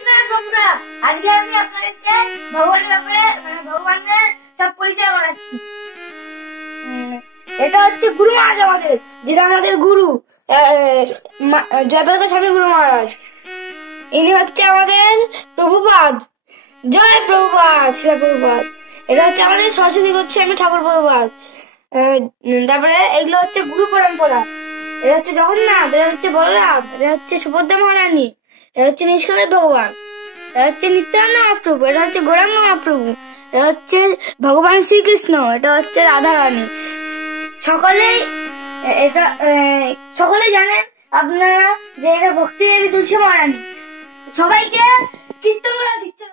কৃষ্ণের প্রোগ্রাম। আজকে আমি আপনাদেরকে ভগবানের ব্যাপারে ভগবানের সব পরিচয় করাচ্ছি। এটা হচ্ছে গুরু মহারাজ আমাদের, যেটা আমাদের গুরু জয়পাল স্বামী গুরু মহারাজ। ইনি হচ্ছে আমাদের প্রভুপাদ। জয় প্রভুপাদ, শিলা প্রভুপাদ। এটা হচ্ছে আমাদের সরস্বতী গোস্বামী ঠাকুর প্রভুপাদ। তারপরে এগুলো হচ্ছে গুরু পরম্পরা। এটা হচ্ছে জগন্নাথ, এটা হচ্ছে বলরাম, এটা হচ্ছে সুভদ্রা মহারানী, এটা হচ্ছে নিষ্কাদেব ভগবান, এটা হচ্ছে নিত্যানন্দ মহাপ্রভু, এটা হচ্ছে গৌরাঙ্গ মহাপ্রভু, এটা হচ্ছে ভগবান শ্রীকৃষ্ণ, এটা হচ্ছে রাধা রানী। সকলেই জানেন আপনারা যে এটা ভক্তি দেবী তুলসী মহারানী। সবাইকে কীর্তন করা দিচ্ছে।